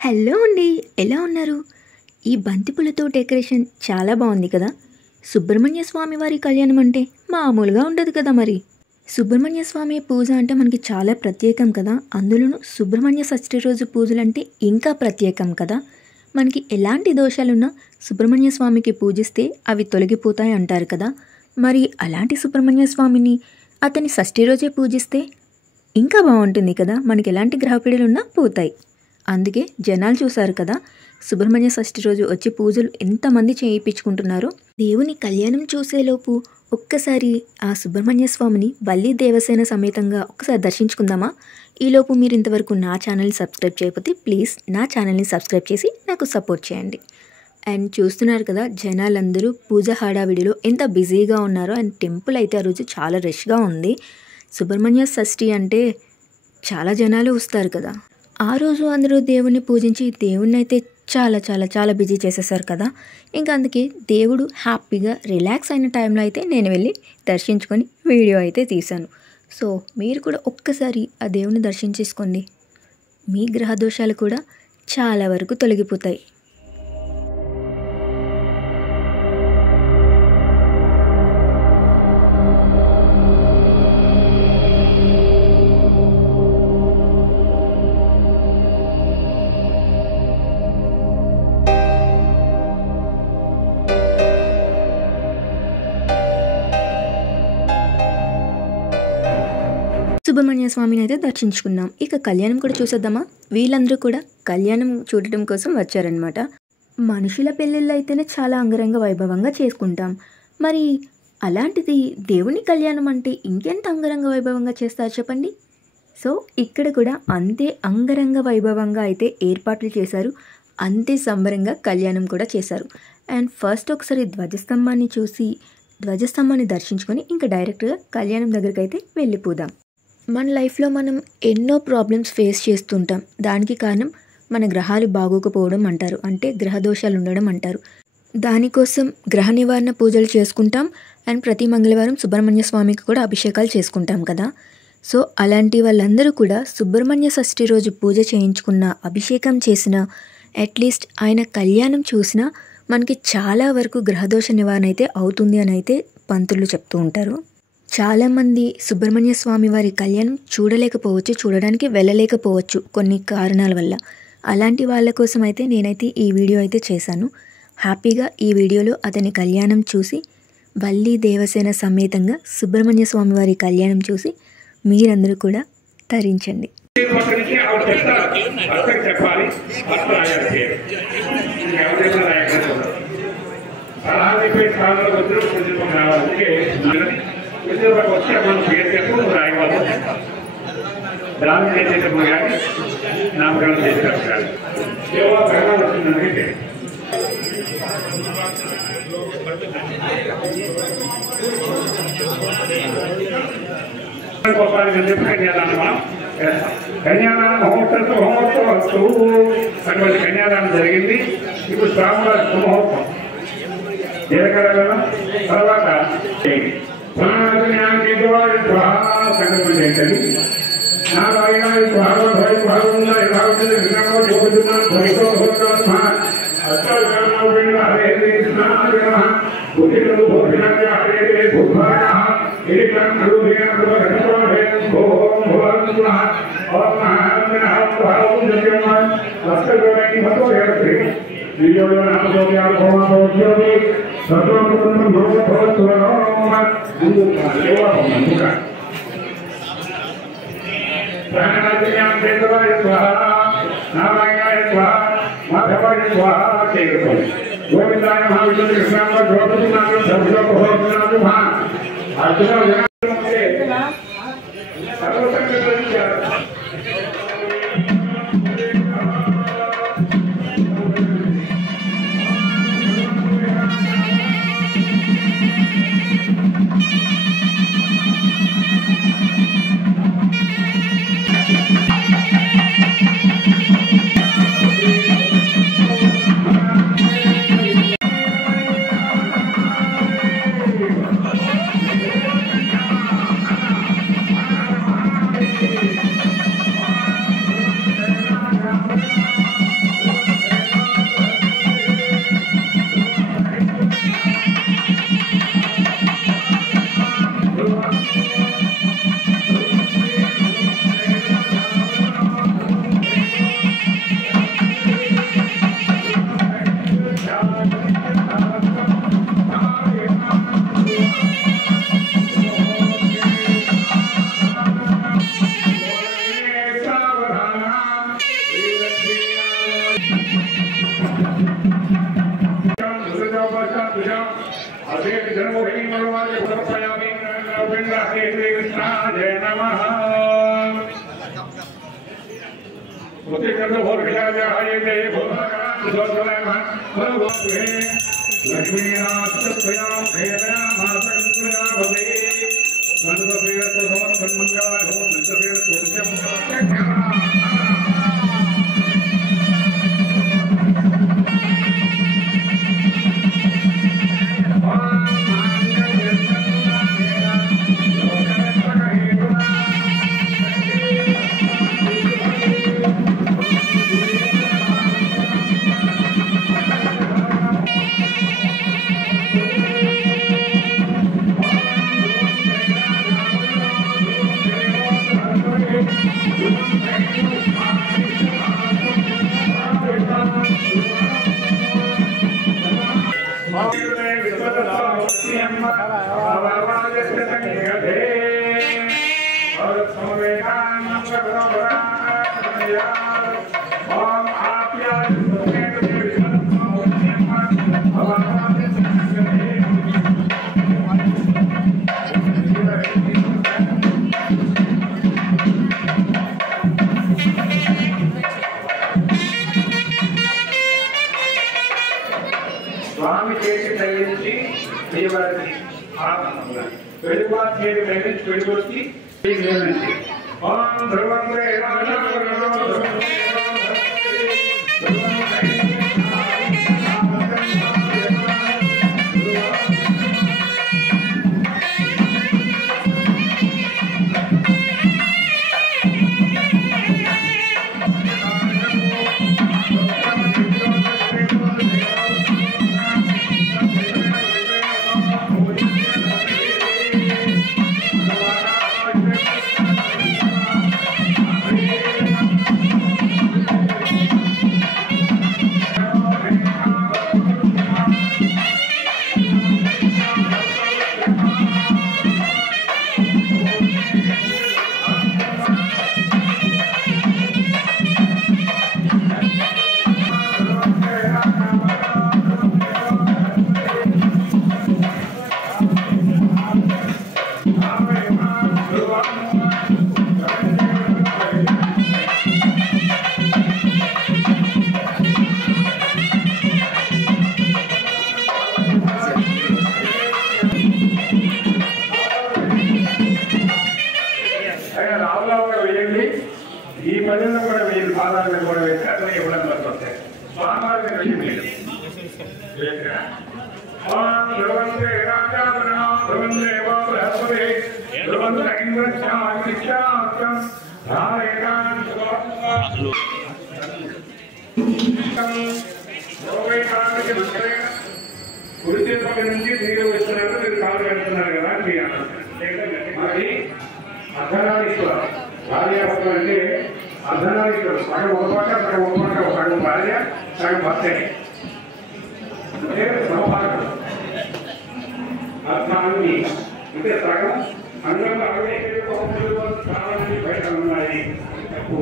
Hello అండి. ఎలా ఉన్నారు? ఈ బంతిపూలతో డెకరేషన్ చాలా బాగుంది కదా! సుబ్రహ్మణ్య స్వామి వారి కళ్యాణం అంటే మామూలుగా ఉండదు కదా మరి. సుబ్రహ్మణ్య స్వామి పూజ అంటే మనకి చాలా ప్రత్యేకం కదా! అందులోనూ సుబ్రహ్మణ్య షష్ఠి రోజు పూజలంటే ఇంకా ప్రత్యేకం కదా! మనకి ఎలాంటి దోషాలున్నా సుబ్రహ్మణ్య స్వామికి పూజిస్తే అవి తొలగిపోతాయి అంటారు కదా! మరి అలాంటి సుబ్రహ్మణ్య స్వామిని అతని షష్ఠి రోజే పూజిస్తే ఇంకా బాగుంటుంది కదా! మనకి ఎలాంటి గ్రహపీడలున్నా పోతాయి. అందుకే జనాలు చూశారు కదా, సుబ్రహ్మణ్య షష్ఠి రోజు వచ్చి పూజలు ఎంతమంది చేయించుకుంటున్నారో. దేవుని కళ్యాణం చూసేలోపు ఒక్కసారి ఆ సుబ్రహ్మణ్య స్వామిని వల్లి దేవసేన సమేతంగా ఒక్కసారి దర్శించుకుందామా? ఈలోపు మీరు ఇంతవరకు నా ఛానల్ని సబ్స్క్రైబ్ చేయకపోతే ప్లీజ్ నా ఛానల్ని సబ్స్క్రైబ్ చేసి నాకు సపోర్ట్ చేయండి. అండ్ చూస్తున్నారు కదా, జనాలందరూ పూజ హడావిడిలో ఎంత బిజీగా ఉన్నారో. అండ్ టెంపుల్ అయితే ఆ రోజు చాలా రష్గా ఉంది. సుబ్రహ్మణ్య షష్ఠి అంటే చాలా జనాలు వస్తారు కదా. ఆ రోజు అందరూ దేవుణ్ణి పూజించి దేవుణ్ణి అయితే చాలా చాలా చాలా బిజీ చేసేసారు కదా. ఇంకా అందుకే దేవుడు హ్యాపీగా రిలాక్స్ అయిన టైంలో అయితే నేను వెళ్ళి దర్శించుకొని వీడియో అయితే తీశాను. సో మీరు కూడా ఒక్కసారి ఆ దేవుని దర్శించేసుకోండి. మీ గ్రహ దోషాలు కూడా చాలా వరకు తొలగిపోతాయి. సుబ్రహ్మణ్య స్వామిని అయితే దర్శించుకున్నాం. ఇక కళ్యాణం కూడా చూసేద్దామా? వీళ్ళందరూ కూడా కళ్యాణం చూడటం కోసం వచ్చారనమాట. మనుషుల పెళ్ళిళ్ళు అయితేనే చాలా అంగరంగ వైభవంగా చేసుకుంటాం. మరి అలాంటిది దేవుని కళ్యాణం అంటే ఇంకెంత అంగరంగ వైభవంగా చేస్తారు చెప్పండి. సో ఇక్కడ కూడా అంతే అంగరంగ వైభవంగా అయితే ఏర్పాట్లు చేశారు. అంతే సంబరంగా కళ్యాణం కూడా చేశారు. అండ్ ఫస్ట్ ఒకసారి ధ్వజస్తంభాన్ని దర్శించుకొని ఇంకా డైరెక్ట్గా కళ్యాణం దగ్గరికి అయితే వెళ్ళిపోదాం. మన లైఫ్లో మనం ఎన్నో ప్రాబ్లమ్స్ ఫేస్ చేస్తుంటాం. దానికి కారణం మన గ్రహాలు బాగోకపోవడం అంటారు, అంటే గ్రహ దోషాలు ఉండడం అంటారు. దానికోసం గ్రహ నివారణ పూజలు చేసుకుంటాం. అండ్ ప్రతి మంగళవారం సుబ్రహ్మణ్య స్వామికి కూడా అభిషేకాలు చేసుకుంటాం కదా. సో అలాంటి వాళ్ళందరూ కూడా సుబ్రహ్మణ్య షష్ఠి రోజు పూజ చేయించుకున్న, అభిషేకం చేసిన, అట్లీస్ట్ ఆయన కళ్యాణం చూసినా మనకి చాలా వరకు గ్రహదోష నివారణ అయితే అవుతుంది అని అయితే పంతులు చెప్తూ ఉంటారు. చాలామంది సుబ్రహ్మణ్య స్వామి వారి కళ్యాణం చూడలేకపోవచ్చు, చూడడానికి వెళ్ళలేకపోవచ్చు కొన్ని కారణాల వల్ల. అలాంటి వాళ్ళ కోసం అయితే నేనైతే ఈ వీడియో అయితే చేశాను. హ్యాపీగా ఈ వీడియోలో అతని కళ్యాణం చూసి, వల్లి దేవసేన సమేతంగా సుబ్రహ్మణ్య స్వామి వారి కళ్యాణం చూసి మీరందరూ కూడా తరించండి. ఉద్యోగాలకు వచ్చి మనం పేరు చెప్పు రాయవాలి. బ్రాహ్మణ చేసేటప్పుడు కానీ నామకరణం చేసేటప్పుడు కానీ ఏవో గ్రహాలు వచ్చిందంటే కోపానికి చెప్పి కన్యాదానం మనం చేస్తాం. కన్యాదానం మహోత్సవం అటువంటి కన్యాదానం జరిగింది. ఇప్పుడు స్వాముల ముహూర్తం జీలకర్ర తర్వాత సంకల్పం చేయండి. నా భాగ్యాలు గోవిందాయ స్వామి చేసి తగ్గించి దేవారికి వెలుగువారి చేతి తగ్గించి వెలుగొచ్చి నుంచి ఈ పనులను కూడా వీళ్ళు పాదాలను కూడా వేసి అట్లా ఇవ్వడం వస్తాయి స్వామివారికి వెళ్ళి మీరు కుడిచేపల్లి నుంచి మీరు వస్తున్నారు, మీరు కాలు పెడుతున్నారు కదా మరి అర్ధనారీశ్వరం భార్యాభర్తలు అంటే అర్ధనారీశ్వరం సగం ఒక పక్క సగం ఒక పక్క సగం భార్య సగం భర్తే సమభాగం అర్థాన్ని అంటే సగం అంగంలో అరవై కావాలని బయట ఉన్నాయి తప్పు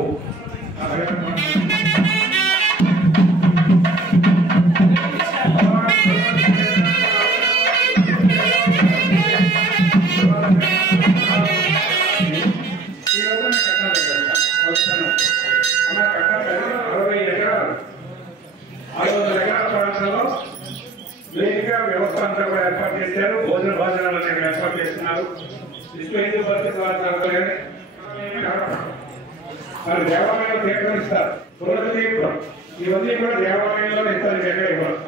వ్యవస్థ అంతా కూడా ఏర్పాటు చేశారు. భోజనాలు ఏర్పాటు చేస్తున్నారు. మరి దేవాలయంలో తీర్థం ఇస్తారు, తులసి తీర్థం ఇవన్నీ కూడా దేవాలయంలో ఇస్తారు. ఎక్కడ ఇవ్వాలి.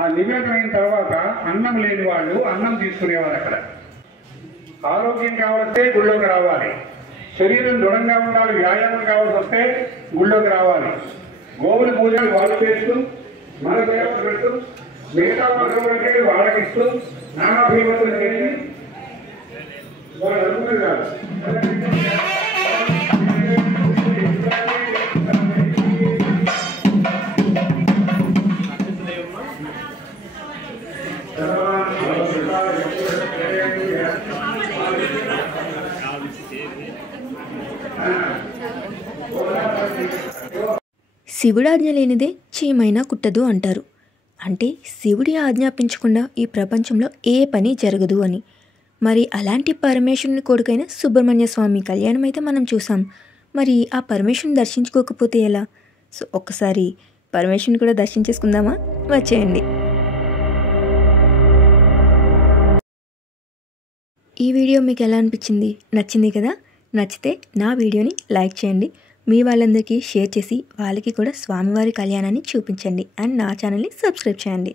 ఆ నివేదన అయిన తర్వాత అన్నం లేని వాళ్ళు అన్నం తీసుకునేవారు. అక్కడ ఆరోగ్యం కావాలంటే గుళ్ళోకి రావాలి, శరీరం దృఢంగా ఉండాలి, వ్యాయామం కావాల్సి వస్తే గుళ్ళోకి రావాలి. గోవుల పూజలు వాళ్ళు చేస్తూ మన దేవత పెడుతూ మిగతా వర్గంలోకి వాళ్ళకి ఇస్తూ నానాభిమతులు చేసి వాళ్ళు అనుకుని కాదు. శివుడి ఆజ్ఞ లేనిదే చీమైనా కుట్టదు అంటారు. అంటే శివుడి ఆజ్ఞాపించకుండా ఈ ప్రపంచంలో ఏ పని జరగదు అని. మరి అలాంటి పరమేశ్వరుని కొడుకైన సుబ్రహ్మణ్య స్వామి కళ్యాణం అయితే మనం చూసాం. మరి ఆ పరమేశ్వరుని దర్శించుకోకపోతే ఎలా? సో ఒక్కసారి పరమేశ్వరుని కూడా దర్శించేసుకుందామా? వచ్చేయండి. ఈ వీడియో మీకు ఎలా అనిపించింది? నచ్చింది కదా? నచ్చితే నా వీడియోని లైక్ చేయండి, మీ వాళ్ళందరికీ షేర్ చేసి వాళ్ళకి కూడా స్వామివారి కళ్యాణాన్ని చూపించండి అండ్ నా ఛానల్ని సబ్స్క్రైబ్ చేయండి.